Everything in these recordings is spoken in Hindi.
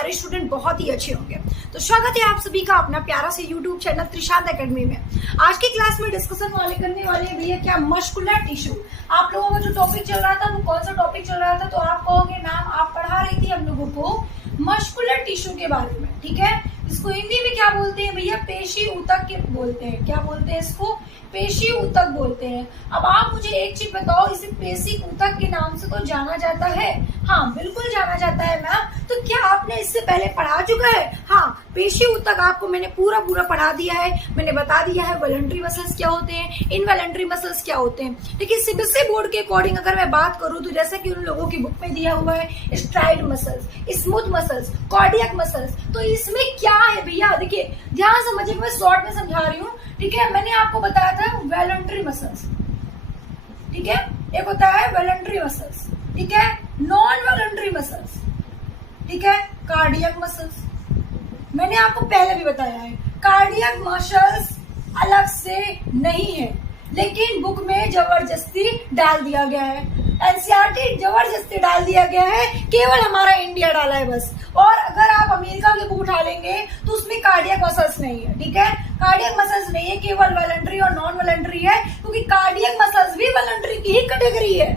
सारे स्टूडेंट बहुत ही अच्छे होंगे। तो स्वागत है आप सभी का अपना प्यारा से यूट्यूब चैनल त्रिशांत एकेडमी में। आज की क्लास में डिस्कशन करने वाले हैं भैया क्या मस्कुलर टिश्यू। आप लोगों का जो टॉपिक चल रहा था वो कौन सा टॉपिक चल रहा था, तो आप कहोगे मैम आप पढ़ा रही थी हम लोगों को मस्कुलर टिश्यू के बारे में, ठीक है। इसको हिंदी में क्या बोलते हैं भैया, पेशी ऊतक के बोलते हैं। क्या बोलते हैं इसको, पेशी ऊतक बोलते हैं। अब आप मुझे एक चीज बताओ, इसे पेशी ऊतक के नाम से तो जाना जाता है? हाँ बिल्कुल जाना जाता है मैम। तो क्या आपने इससे पहले पढ़ा चुका है? हाँ, पेशी ऊतक आपको मैंने पूरा पढ़ा दिया है। मैंने बता दिया है वॉलंटरी मसल्स क्या होते हैं, इनवॉलंटरी मसल्स क्या होते हैं। लेकिन सीबीएसई बोर्ड के अकॉर्डिंग अगर मैं बात करूं तो जैसा कि उन लोगों की बुक में दिया हुआ है STRIDE muscles, smooth muscles, cardiac muscles, तो इसमें क्या है भैया, देखिए ध्यान समझिए, मैं शॉर्ट में समझा रही हूँ, ठीक है। मैंने आपको बताया था वॉलंटरी मसल्स, ठीक है, एक होता है वॉलंटरी मसल्स, ठीक है, नॉन वॉलंटरी मसल्स, ठीक है, कार्डियक मसल्स। मैंने आपको पहले भी बताया है कार्डियक मसल्स अलग से नहीं है, लेकिन बुक में जबरदस्ती डाल दिया गया है, एनसीईआरटी जबरदस्ती डाल दिया गया है, केवल हमारा इंडिया डाला है बस। और अगर आप अमेरिका की बुक उठा लेंगे तो उसमें कार्डियक मसल्स नहीं है, ठीक है, कार्डियक मसल्स नहीं है, केवल वॉलंटरी और नॉन वॉलंटरी है, क्योंकि कार्डियक मसल्स भी वॉलंटरी की ही कैटेगरी है।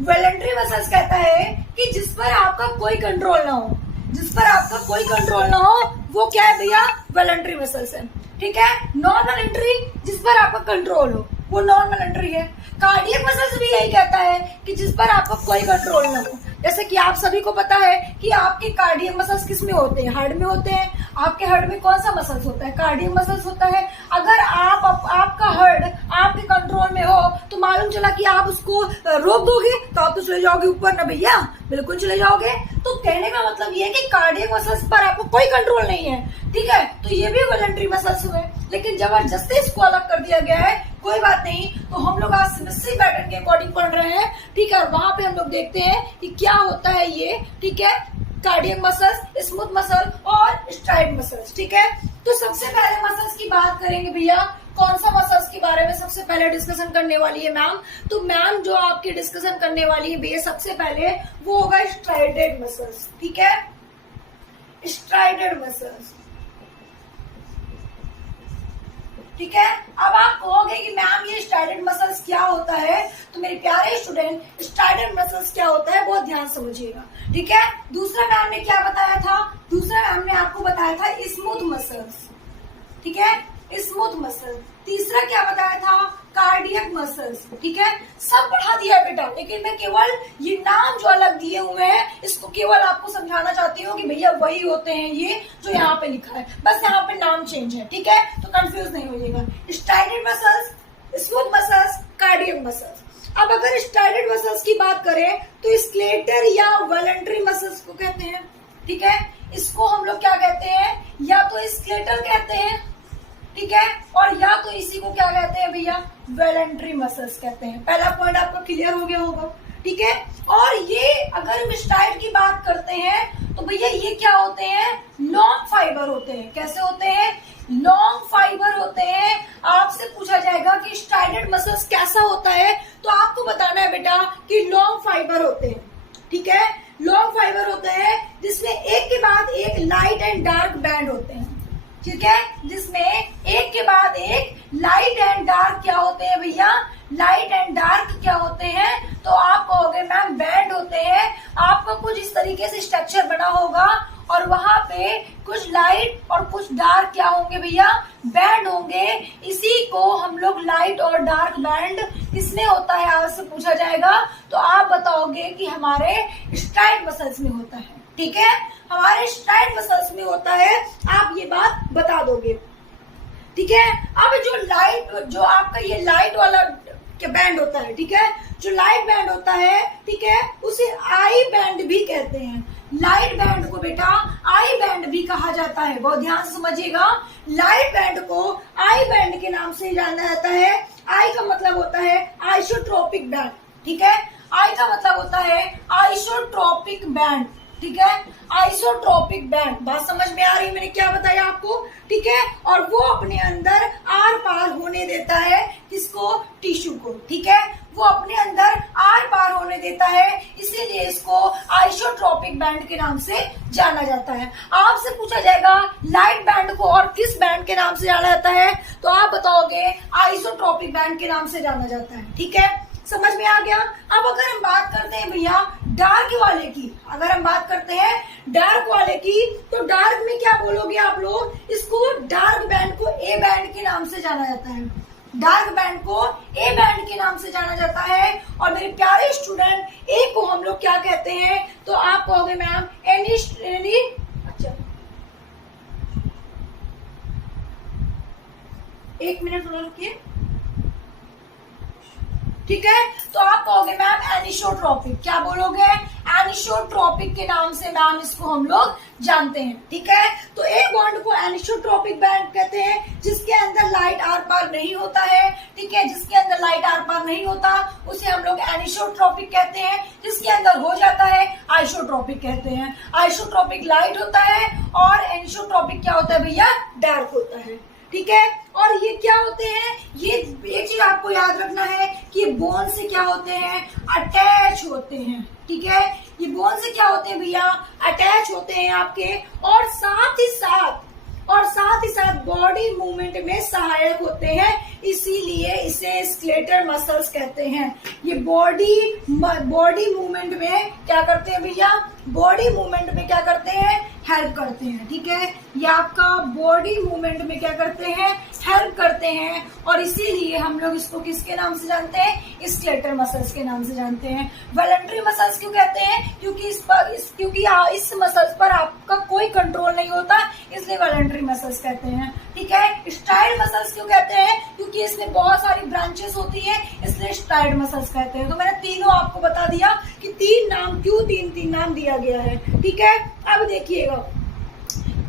वॉलंटरी मसल्स कहता है कि जिस पर आपका कोई कंट्रोल ना हो, जिस पर आपका कोई कंट्रोल ना हो, वो क्या है भैया, वॉलंटरी मसल्स है, ठीक है। नॉन वॉलंटरी जिस पर आपका कंट्रोल हो वो नॉन वॉलंटरी है। कार्डियक मसल्स भी यही कहता है कि जिस पर आपका कोई कंट्रोल ना हो। जैसे कि आप सभी को पता है कि आपके कार्डियक मसल्स किस में होते हैं, हार्ट में होते हैं। आपके हार्ट में कौन सा मसल्स होता है, कार्डियक मसल्स होता है। अगर आपका हार्ट आपके कंट्रोल में हो तो मालूम चला कि आप उसको रोक दोगे तो आप तो चले जाओगे ऊपर ना भैया, बिल्कुल चले जाओगे। तो कहने का मतलब ये है कि कार्डियक मसल्स पर आपको कोई कंट्रोल नहीं है, ठीक है, तो ये भी वॉलंटरी मसल्स हुए, लेकिन जबरदस्ती इसको अलग कर दिया गया है। कोई बात नहीं, तो हम लोग आज सीबीएसई पैटर्न के अकॉर्डिंग पढ़ रहे हैं, ठीक है, और वहां पे हम लोग देखते हैं कि क्या होता है ये, ठीक है, कार्डियक मसल्स, स्मूथ मसल और स्ट्राइड मसल्स, ठीक है। तो सबसे पहले मसल्स की बात करेंगे भैया, कौन सा मसल्स के बारे में सबसे पहले डिस्कशन करने वाली है मैम, तो मैम जो आपकी डिस्कशन करने वाली है भैया सबसे पहले वो होगा स्ट्राइडेड मसल्स, ठीक है, स्ट्राइडेड मसल्स, ठीक है। अब आप कहोगे कि मैम ये स्ट्राइडेड मसल्स क्या होता है, तो मेरे प्यारे स्टूडेंट स्ट्राइडेड मसल्स क्या होता है बहुत ध्यान समझिएगा, ठीक है। दूसरा मैम ने क्या बताया था, दूसरा मैम ने आपको बताया था स्मूथ मसल्स, ठीक है, स्मूथ मसल। तीसरा क्या बताया था, कार्डियक मसल्स, ठीक है। सब पढ़ा दिया बेटा, लेकिन मैं केवल ये नाम जो अलग दिए हुए हैं इसको केवल आपको समझाना चाहती हूँ कि भैया वही होते हैं ये जो यहाँ पे लिखा है, बस यहाँ पे नाम चेंज है, ठीक है, तो कंफ्यूज नहीं होइएगा। Striated muscles, smooth muscles, cardiac muscles. अब अगर स्ट्राइडेड मसल्स की बात करें तो स्केलेटल या वॉलंटरी मसल्स को कहते हैं, ठीक है। इसको हम लोग क्या कहते हैं, या तो स्केलेटल कहते हैं, ठीक है, और या तो इसी को क्या कहते हैं भैया, वॉलंटरी मसल्स कहते हैं। पहला पॉइंट आपको क्लियर हो गया होगा, ठीक है। और ये अगर हम स्ट्राइड की बात करते हैं तो भैया ये क्या होते हैं, लॉन्ग फाइबर होते हैं। कैसे होते हैं, लॉन्ग फाइबर होते हैं। आपसे पूछा जाएगा कि स्ट्राइडेड मसल्स कैसा होता है, तो आपको बताना है बेटा कि लॉन्ग फाइबर होते हैं, ठीक है, लॉन्ग फाइबर होते हैं जिसमें एक के बाद एक लाइट एंड डार्क बैंड होते हैं, ठीक है, जिसमें एक के बाद एक लाइट एंड डार्क क्या होते हैं भैया, लाइट एंड डार्क क्या होते हैं, तो आप कहोगे मैम बैंड होते हैं। आपको कुछ इस तरीके से स्ट्रक्चर बना होगा और वहां पे कुछ लाइट और कुछ डार्क क्या होंगे भैया, बैंड होंगे। इसी को हम लोग लाइट और डार्क बैंड किसमें होता है आपसे पूछा जाएगा, तो आप बताओगे कि हमारे स्ट्राइड मसल्स में होता है, ठीक है, हमारे स्ट्राइड मसल्स में होता है, आप ये बात बता दोगे, ठीक है। अब जो आपका ये लाइट वाला बैंड होता है, ठीक है, जो लाइट बैंड होता है, ठीक है, उसे आई बैंड भी कहते हैं। लाइट बैंड को बेटा आई बैंड भी कहा जाता है, बहुत ध्यान से समझिएगा। लाइट बैंड को आई बैंड के नाम से जाना जाता है। आई का मतलब होता है आइसोट्रोपिक बैंड, ठीक है, आई का मतलब होता है आइसोट्रोपिक बैंड, ठीक है, आइसोट्रोपिक बैंड। बात समझ में आ रही है मैंने क्या बताया आपको, ठीक है। और वो अपने अंदर आर पार होने देता है किसको, टिश्यू को, ठीक है। वो अपने अंदर आर पार होने देता है, इसीलिए इसको आइसोट्रोपिक बैंड के नाम से जाना जाता है। आपसे पूछा जाएगा लाइट बैंड को और किस बैंड के नाम से जाना जाता है, तो आप बताओगे आइसोट्रोपिक बैंड के नाम से जाना जाता है, ठीक है। समझ में आ गया। अब अगर हम बात करते हैं भैया डार्क वाले की, अगर हम बात करते हैं डार्क वाले की, तो डार्क में क्या बोलोगे आप लोग, इसको डार्क बैंड को ए बैंड के नाम से जाना जाता है, डार्क बैंड को ए बैंड के नाम से जाना जाता है। और मेरे प्यारे स्टूडेंट, ए को हम लोग क्या कहते हैं, तो आप कहोगे मैम एनी, अच्छा एक मिनट थोड़ा रुकिए, ठीक है। तो आप कहोगे मैम एनिसोट्रोपिक, क्या बोलोगे, एनिसोट्रोपिक के नाम से मैम इसको हम लोग जानते हैं, ठीक है। तो एक बॉन्ड को एनिसोट्रोपिक बैंड कहते हैं जिसके अंदर लाइट आर पार नहीं होता है, ठीक है, जिसके अंदर लाइट आर पार नहीं होता उसे हम लोग एनिसोट्रोपिक कहते हैं, जिसके अंदर हो जाता है आइसोट्रोपिक कहते हैं। आइसोट्रोपिक लाइट होता है और एनिसोट्रोपिक क्या होता है भैया, डार्क होता है, ठीक है। और ये क्या होते हैं, ये एक चीज आपको याद रखना है कि बोन से क्या होते हैं, अटैच होते हैं, ठीक है। ये बोन से क्या होते हैं भैया, अटैच होते हैं आपके, और साथ ही साथ बॉडी मूवमेंट में सहायक होते हैं, इसीलिए इसे स्केलेटल मसल्स कहते हैं। ये बॉडी मूवमेंट में क्या करते हैं भैया, बॉडी मूवमेंट में क्या करते हैं, हेल्प करते हैं, ठीक है। ये आपका बॉडी मूवमेंट में क्या करते हैं, हेल्प करते हैं, और इसीलिए हम लोग इसको किसके नाम से जानते हैं, स्केलेटल मसल्स के नाम से जानते हैं। वॉलंटरी मसल्स क्यों कहते हैं, क्योंकि इस मसल्स पर आपका कोई कंट्रोल नहीं होता, इसलिए वॉलंटरी मसल्स कहते हैं, ठीक है। स्ट्राइड मसल्स क्यों कहते हैं, क्योंकि इसमें बहुत सारी ब्रांचेस होती है, इसलिए स्ट्राइड मसल्स कहते हैं। तो मैंने तीनों आपको बता दिया कि तीन नाम क्यों तीन नाम दिया गया है, ठीक है। अब देखिएगा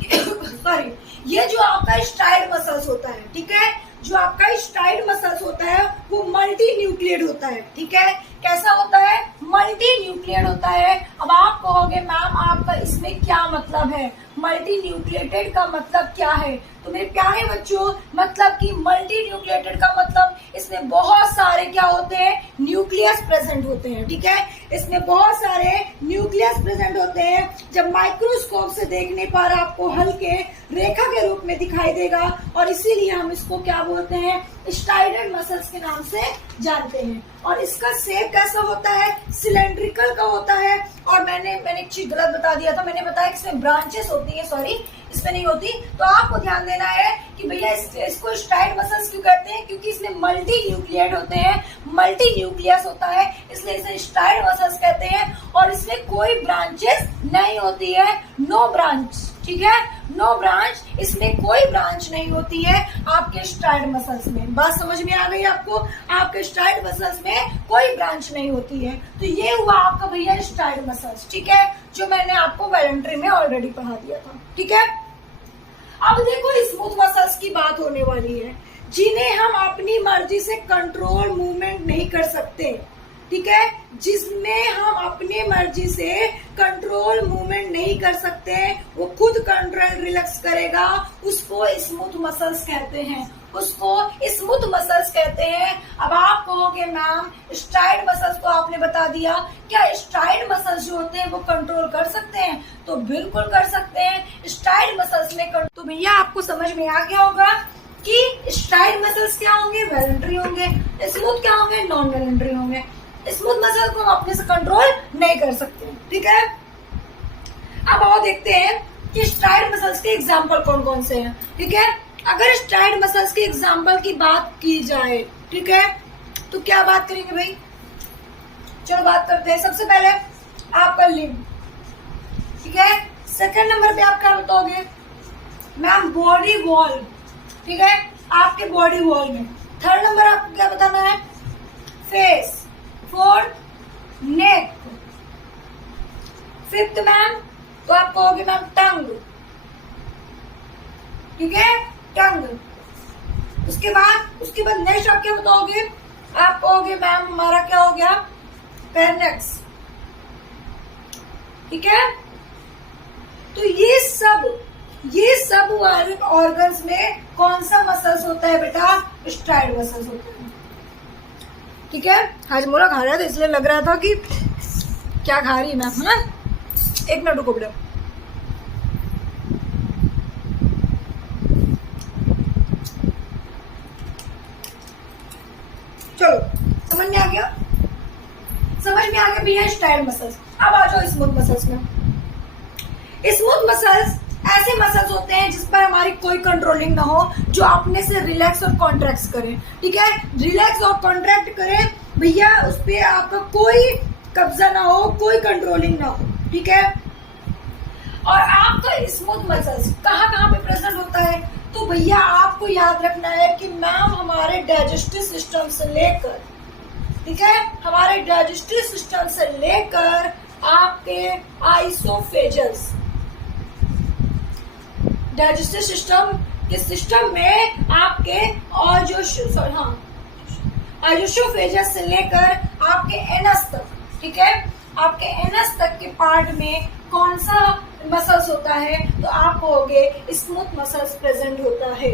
सॉरी, ये जो आपका स्ट्राइड मसल्स होता है, ठीक है, जो आपका स्ट्राइड मसल्स होता है वो मल्टी न्यूक्लियड होता है, ठीक है। कैसा होता है, मल्टी न्यूक्लियड होता है। अब आप कहोगे मैम आपका इसमें क्या मतलब है, मल्टी न्यूक्लिएटेड का मतलब क्या है, तो मेरे प्यारे बच्चों, मतलब कि मल्टी न्यूक्लिएटेड का मतलब इसमें बहुत सारे क्या होते हैं, न्यूक्लियस प्रेजेंट होते हैं, ठीक है। इसमें बहुत सारे न्यूक्लियस प्रेजेंट होते हैं, जब माइक्रोस्कोप से देखने पर आपको हल्के रेखा के रूप में दिखाई देगा, और इसीलिए हम इसको क्या बोलते हैं, स्ट्राइडेड मसल्स के नाम से जानते हैं। और इसका शेप कैसा होता है, सिलेंड्रिकल का होता है। और मैंने एक चीज गलत बता दिया था, मैंने बताया कि इसमें ब्रांचेस होती है, सॉरी इसमें नहीं होती। तो आपको ध्यान देना है कि भैया इसको स्ट्राइड मसल्स क्यों कहते हैं, क्योंकि इसमें मल्टी न्यूक्लियड होते हैं, मल्टी न्यूक्लियस होता है, इसलिए इसे स्ट्राइड मसल्स कहते हैं। और इसमें कोई ब्रांचेस नहीं होती है, नो ब्रांच, ठीक है, नो ब्रांच, इसमें कोई ब्रांच नहीं होती है आपके स्ट्राइड मसल्स में। बात समझ में आ गई आपको, आपके स्ट्राइड मसल्स में कोई ब्रांच नहीं होती है। तो ये हुआ आपका भैया स्ट्राइड मसल्स, ठीक है, जो मैंने आपको वॉलंटरी में ऑलरेडी पढ़ा दिया था, ठीक है। अब देखो स्मूथ मसल्स की बात होने वाली है, जिन्हें हम अपनी मर्जी से कंट्रोल मूवमेंट नहीं कर सकते, ठीक है, जिसमें हम अपने मर्जी से कंट्रोल मूवमेंट नहीं कर सकते, वो खुद कंट्रोल रिलैक्स करेगा, उसको स्मूथ मसल्स कहते हैं, उसको स्मूथ मसल्स कहते हैं। अब आप कहोगे मैम स्ट्राइड मसल्स तो आपने बता दिया, क्या स्ट्राइड मसल्स जो होते हैं वो कंट्रोल कर सकते हैं, तो बिल्कुल कर सकते हैं। स्ट्राइड मसल्स में तो भैया आपको समझ में आ गया होगा कि स्ट्राइड मसल्स क्या होंगे, वॉलंटरी होंगे, स्मूथ क्या होंगे, नॉन वॉलंटरी होंगे। स्मूथ मसल को हम अपने से कंट्रोल नहीं कर सकते, ठीक है। अब आओ देखते हैं कि स्ट्राइड मसल्स के एग्जांपल कौन कौन से हैं, ठीक है। अगर स्ट्राइड मसल्स के एग्जांपल की बात की जाए, ठीक है, तो क्या बात करेंगे भाई, चलो बात करते हैं। सबसे पहले आपका लिम्ब, ठीक है। सेकंड नंबर पे आप क्या बताओगे मैम, बॉडी वॉल, ठीक है, आपके बॉडी वॉल में। थर्ड नंबर आपको क्या बताना है, फेस। फोर्थ नेक। फिफ्थ मैम तो आप कहोगे मैम टंग, ठीक है, टंग। उसके बाद नेक्स्ट आप क्या बताओगे, आप कहोगे मैम हमारा क्या हो गया, पेरनेक्स, ठीक है। तो ये सब ऑर्गन्स में कौन सा मसल्स होता है बेटा, स्ट्राइड मसल्स होता है, ठीक है, हाजमोला खा रहा था इसलिए लग रहा था कि क्या खा रही मैं, है ना। एक मिनट रुको बेटा। चलो समझ में आ गया, समझ में आ गया भैया स्टाइल मसल्स। अब आ जाओ स्मूथ मसल्स में। स्मूथ मसल्स ऐसे मसल्स होते हैं जिस पर हमारी कोई कंट्रोलिंग ना हो, जो अपने से रिलैक्स और कॉन्ट्रैक्ट करें, ठीक है। रिलैक्स और कॉन्ट्रैक्ट करें भैया, उस पर आपका कोई कब्जा ना हो, कोई कंट्रोलिंग ना हो, ठीक है। और आपका स्मूथ मसल्स कहाँ कहाँ पे प्रेजेंट होता है, तो भैया आपको याद रखना है कि मैम हमारे डाइजेस्टिव सिस्टम से लेकर, ठीक है, हमारे डाइजेस्टिव सिस्टम से लेकर आपके आइसोफेजस, डाइजेस्टिव सिस्टम के सिस्टम में आपके आइसोफेजस से लेकर आपके एनस तक, ठीक है, आपके एनस तक के पार्ट में कौन सा मसल्स होता है, तो आप कहोगे स्मूथ मसल्स प्रेजेंट होता है,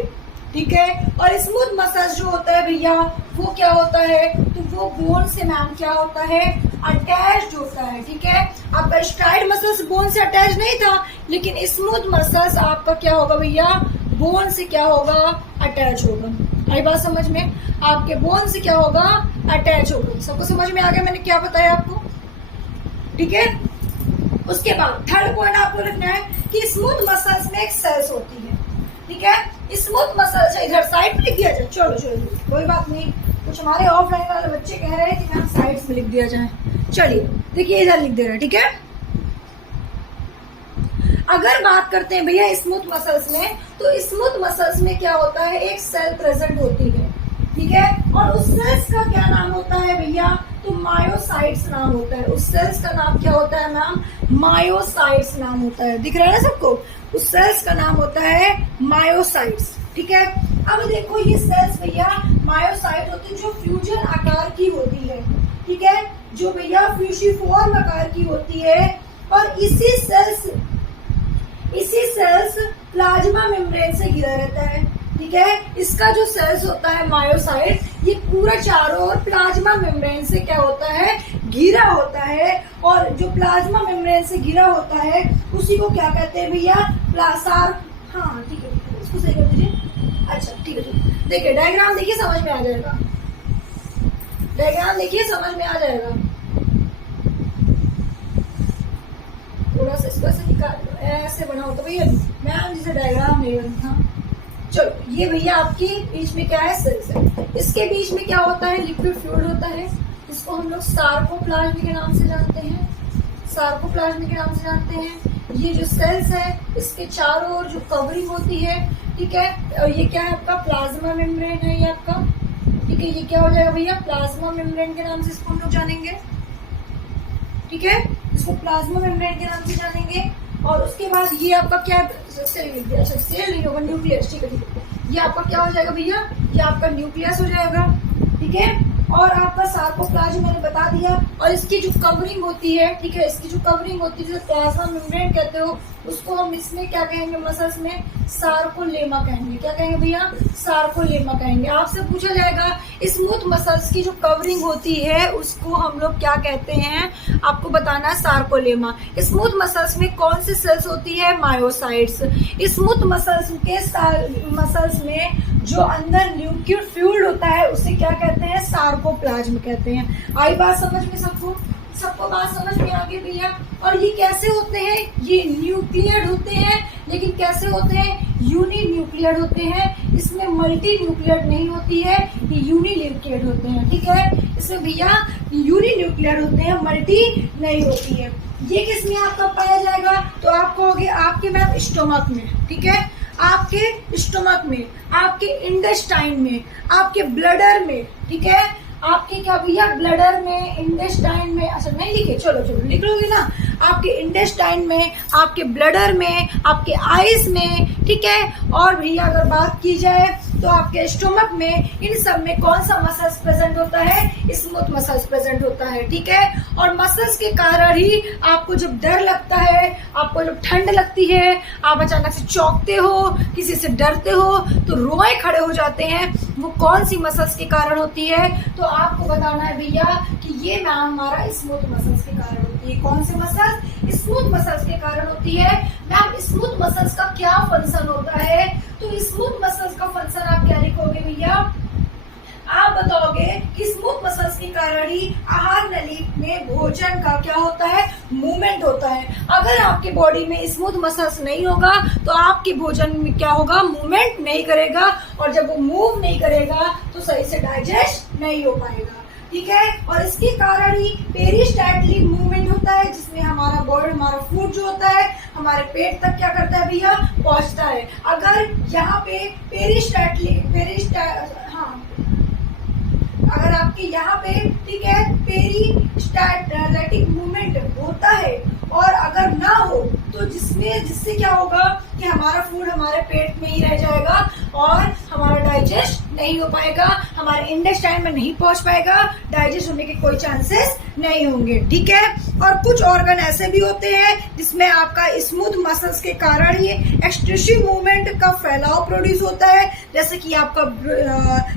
ठीक है। और स्मूथ मसल्स जो होता है भैया वो क्या होता है, तो वो बोन से मैम क्या होता है, अटैच्ड होता है, ठीक है। आपका स्ट्राइड मसल्स बोन से अटैच नहीं था, लेकिन स्मूथ मसल्स आपका क्या होगा भैया, बोन से क्या होगा, अटैच होगा। आई बात समझ में, आपके बोन से क्या होगा, अटैच होगा। सबको समझ में आ गया मैंने क्या बताया आपको, ठीक है। उसके बाद थर्ड पॉइंट आपको रखना है कि स्मूथ मसल्स में एक सेल्स होती है, ठीक है। स्मूथ मसल्स इधर साइड में लिख दिया जाए, चलो चलो कोई बात नहीं, कुछ हमारे ऑफलाइन वाले बच्चे कह रहे हैं कि मैम साइड्स में लिख दिया जाए, चलिए देखिए इधर लिख दे रहे हैं, ठीक है। अगर बात करते हैं भैया स्मूथ मसल्स में, तो स्मूथ मसल्स में क्या होता है, एक सेल प्रेजेंट होती है, ठीक है। और उस सेल्स का क्या नाम होता है भैया, तो मायोसाइट्स नाम होता है। उस सेल्स का नाम क्या होता है मैम, मायोसाइट्स नाम होता है। दिख रहा है ना सबको, उस सेल्स का नाम होता है मायोसाइट्स, ठीक है। अब देखो ये सेल्स भैया मायोसाइट होती है जो फ्यूजन आकार की होती है, ठीक है, जो भैया फ्यूसिफॉर्म आकार की होती है। और इसी सेल्स प्लाज्मा मेम्ब्रेन से घिरा रहता है, ठीक है। इसका जो सेल्स होता है मायोसाइट, ये पूरा चारों ओर प्लाज्मा मेम्ब्रेन से क्या होता है, घिरा होता है। और जो प्लाज्मा मेम्ब्रेन से घिरा होता है उसी को क्या कहते हैं भैया, प्लासार, हाँ ठीक है, इसको सही कर दीजिए। अच्छा ठीक है, देखिए डायग्राम देखिए समझ में आ जाएगा, डायग्राम देखिए समझ में आ जाएगा। थोड़ा सा इसको ऐसे निकाल, ऐसे बना होता भैया, मैम जिसे डायग्राम नहीं बनता। चलो ये भैया आपकी बीच में क्या है, सेल्स है। इसके बीच में क्या होता है, लिक्विड फ्लूइड होता है, इसको हम लोग सार्कोप्लाज्म के नाम से जानते हैं, सार्कोप्लाज्म के नाम से जानते हैं। ये जो सेल्स है इसके चारों ओर जो कवरिंग होती है, ठीक है, और ये क्या है आपका प्लाज्मा मेम्ब्रेन है ये आपका, ठीक है। ये क्या हो जाएगा भैया, प्लाज्मा मेम्ब्रेन के नाम से इसको हम लोग जानेंगे, ठीक है, इसको प्लाज्मा मेम्ब्रेन के नाम से जानेंगे। और उसके बाद ये आपका क्या, सेल लिख दिया, अच्छा सेल नहीं होगा, न्यूक्लियस, ठीक है ठीक है। ये आपका क्या हो जाएगा भैया, ये आपका न्यूक्लियस हो जाएगा, ठीक है। और आपका सार्कोप्लाज्म मैंने बता दिया। और इसकी जो कवरिंग होती है, ठीक है, इसकी जो कवरिंग होती है जिसे प्लाज्मा मेम्ब्रेन कहते हो, उसको हम इसमें क्या कहेंगे, मसल्स में सार्कोलेमा कहेंगे। क्या कहेंगे भैया, सार्कोलेमा कहेंगे। आपसे पूछा जाएगा स्मूथ मसल्स की जो कवरिंग होती है उसको हम लोग क्या कहते हैं, आपको बताना है सार्कोलेमा। स्मूथ मसल्स में कौन सी सेल्स होती है, मायोसाइट्स। स्मूथ मसल्स में जो अंदर लिक्विड फ्लूइड होता है उसे क्या कहते हैं, सार्कोप्लाज्म कहते हैं। आई बात समझ में सबको, सबको बात समझ में आ गई भैया। और ये कैसे होते हैं, ये न्यूक्लियड होते हैं, लेकिन कैसे होते हैं, यूनि न्यूक्लियड होते हैं। इसमें मल्टी न्यूक्लियड नहीं होती है, ये यूनि न्यूक्लियड होते हैं, ठीक है। इसमें भैया यूनि न्यूक्लियड होते हैं, मल्टी नहीं होती है। ये किस में आपका पाया जाएगा, तो आप कहोगे आपके मैम स्टोमक में, ठीक है, आपके स्टोमक में, आपके इंटेस्टाइन में, आपके ब्लडर में, ठीक है, आपके क्या भैया ब्लडर में, इंटेस्टाइन में। अच्छा नहीं लिखे, चलो चलो लिख लोगे ना, आपके इंटेस्टाइन में, आपके ब्लडर में, आपके आइज में, ठीक है। और भैया अगर बात की जाए तो आपके स्टोमक में, इन सब में कौन सा मसल्स प्रेजेंट होता है? स्मूथ मसल्स प्रेजेंट होता है, ठीक है। और मसल्स के कारण ही आपको जब डर लगता है, आपको जब ठंड लगती है, आप अचानक से चौंकते हो, किसी से डरते हो, तो रोए खड़े हो जाते हैं, वो कौन सी मसल्स के कारण होती है? तो आपको बताना है भैया कि ये मैम हमारा स्मूथ मसल्स के कारण होती है। कौन से मसल्स? स्मूथ मसल्स के कारण होती है। मैम स्मूथ मसल्स का क्या फंक्शन होता है? तो स्मूथ मसल्स का फंक्शन आप क्या लिखोगे भैया? आप बताओगे कि स्मूथ मसल्स के कारण ही आहार नली में भोजन का क्या होता है? मूवमेंट होता है। अगर आपके बॉडी में स्मूथ मसल्स नहीं होगा तो आपके भोजन में क्या होगा? मूवमेंट नहीं करेगा, और जब वो मूव नहीं करेगा तो सही से डाइजेस्ट नहीं हो पाएगा, ठीक है। और इसके कारण ही पेरिस्टाल्टिक मूवमेंट होता है, जिसमें हमारा फूड जो होता है हमारे पेट तक क्या करता है भैया? पहुंचता है। अगर यहाँ पे अगर आपके यहाँ पे, ठीक है, पेरिस्टाल्टिक मूवमेंट होता है और अगर ना हो तो जिससे क्या होगा कि हमारा फूड हमारे पेट में ही रह जाएगा और हमारा डाइजेस्ट नहीं हो पाएगा, हमारे इंटेस्टाइन में नहीं पहुंच पाएगा, डाइजेस्ट होने के कोई चांसेस नहीं होंगे, ठीक है। और कुछ ऑर्गन ऐसे भी होते हैं जिसमें आपका स्मूथ मसल्स के कारण ही एक्सट्रेसिव मूवमेंट का फैलाव प्रोड्यूस होता है, जैसे कि आपका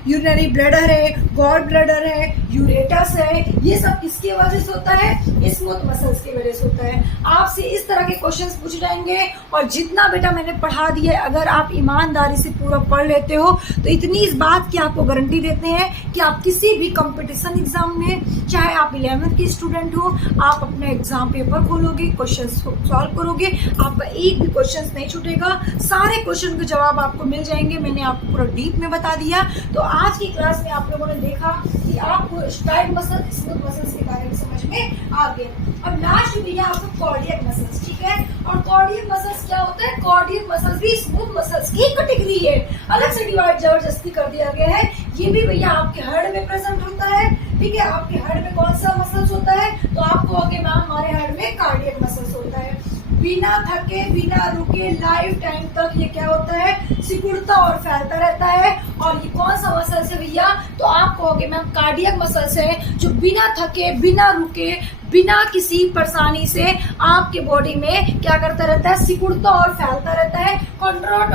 यूरिनरी ब्लैडर है, गॉल ब्लैडर है, यूरेटस है, ये सब किसकी वजह से होता है? स्मूथ मसल्स की वजह से होता है। आपसे इस तरह के क्वेश्चंस पूछे जाएंगे, और जितना बेटा मैंने पढ़ा दिया अगर आप ईमानदारी से पूरा पढ़ लेते हो तो इतनी इस बात की आपको गारंटी देते हैं कि आप किसी भी कंपटीशन एग्जाम में, चाहे आप 11th के स्टूडेंट हो, आप अपने एग्जाम पेपर खोलोगे, क्वेश्चन सॉल्व करोगे, आपका एक भी क्वेश्चन नहीं छूटेगा, सारे क्वेश्चन के जवाब आपको मिल जाएंगे। मैंने आपको पूरा डीप में बता दिया। तो आज की क्लास में आप लोगों ने देखा कि आपको स्ट्राइड मसल, स्मूथ मसल्स के बारे में समझ में आ गया। अब लास्ट में आपको कार्डियक मसल्स, ठीक है। और कार्डियक मसल्स क्या होता है? कार्डियक मसल्स भी स्मूथ मसल्स की कैटेगरी है, अलग से डिवाइड जबरदस्ती कर दिया गया है। ये भी भैया आपके हार्ट में प्रेजेंट होता है, ठीक है। आपके हार्ट में कौन सा मसल्स होता है? तो आपको आगे मैम हमारे हार्ट में कार्डियक मसल्स होता है। बिना थके, बिना रुके, लाइफ टाइम तक ये क्या होता है? सिकुड़ता और फैलता रहता है। और ये कौन सा मसल्स है भैया? तो आप कहोगे मैम कार्डियक मसल्स है, जो बिना थके, बिना रुके, बिना किसी परेशानी से आपके बॉडी में क्या करता रहता है? सिकुड़ता और फैलता रहता है, कॉन्ट्रैक्ट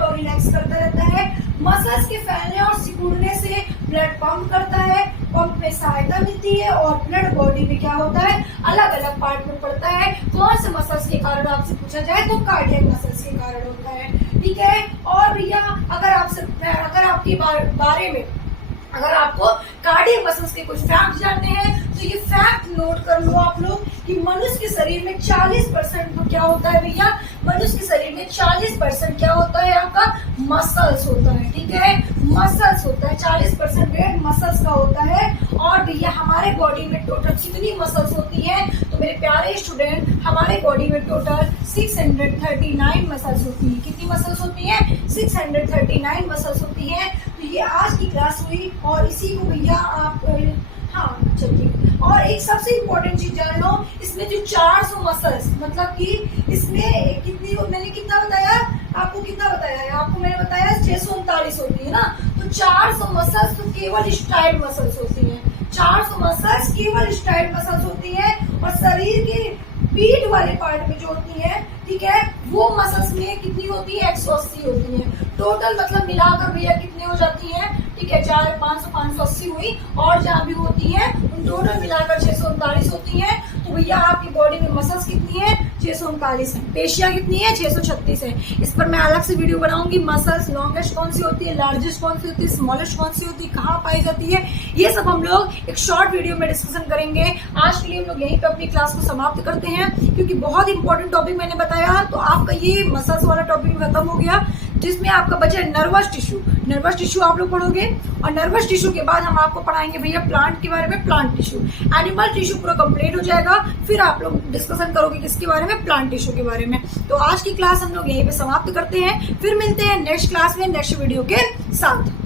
और रिलैक्स करता रहता है। मसल्स के फैलने और सिकुड़ने से ब्लड पंप करता है, पंप में सहायता मिलती है, और ब्लड बॉडी में क्या होता है? अलग अलग पार्ट में पड़ता है। कौन से मसल्स के कारण आपसे पूछा जाए तो कार्डियक मसल्स के कारण होता है, ठीक है। और भैया अगर आपके बारे में अगर आपको कार्डियक मसल्स के कुछ फैक्ट जानने हैं तो ये फैक्ट नोट कर लो आप लोग कि मनुष्य के शरीर में 40% क्या होता है भैया? मनुष्य के शरीर में 40% क्या होता है? आपका मसल्स होता है, ठीक है। मसल्स होता है, 40% वेट मसल्स का होता है। और भैया हमारे बॉडी में टोटल कितनी मसल्स होती हैं? तो मेरे प्यारे स्टूडेंट, हमारे बॉडी में टोटल 639 मसल्स होती है। कितनी मसल्स होती हैं? 639 मसल्स होती हैं। तो ये आज की क्लास हुई, और इसी को भैया आप चलिए। और एक सबसे इम्पोर्टेंट चीज जान लो, इसमें जो 400 मसल्स, मतलब कि इसमें मैंने कितना बताया आपको? आपको मैंने बताया 639 होती है ना। तो 400 मसल्स तो केवल स्ट्राइड मसल्स होती हैं। 400 मसल्स केवल स्ट्राइड मसल्स होती हैं। और शरीर के पीठ वाले पार्ट में जो होती है, ठीक है, वो मसल्स में कितनी होती है? 180 होती है टोटल। मतलब मिलाकर भैया कितनी हो जाती है? ठीक है, 580 हुई, और जहाँ भी होती है उन टोटल मिलाकर 639 होती है। तो भैया आपकी बॉडी में मसल्स कितनी है? 639 है। पेशियां कितनी है? 636 है। इस पर मैं अलग से वीडियो बनाऊंगी। मसल्स लॉन्गेस्ट कौन सी होती है, लार्जेस्ट कौन सी होती है, स्मॉलेस्ट कौन सी होती है, कहाँ पाई जाती है, ये सब हम लोग एक शॉर्ट वीडियो में डिस्कशन करेंगे। आज के लिए हम लोग यहीं पे अपनी क्लास को समाप्त करते हैं, क्योंकि बहुत इंपॉर्टेंट टॉपिक मैंने बताया। तो आपका ये मसल्स वाला टॉपिक खत्म हो गया, जिसमें आपका बचा नर्वस टिश्यू। नर्वस टिश्यू आप लोग पढ़ोगे, और नर्वस टिश्यू के बाद हम आपको पढ़ाएंगे भैया प्लांट के बारे में, प्लांट टिश्यू। एनिमल टिश्यू पूरा कंप्लीट हो जाएगा, फिर आप लोग डिस्कशन करोगे किसके बारे में? प्लांट टिश्यू के बारे में। तो आज की क्लास हम लोग यहीं पे समाप्त करते हैं, फिर मिलते हैं नेक्स्ट क्लास में नेक्स्ट वीडियो के साथ।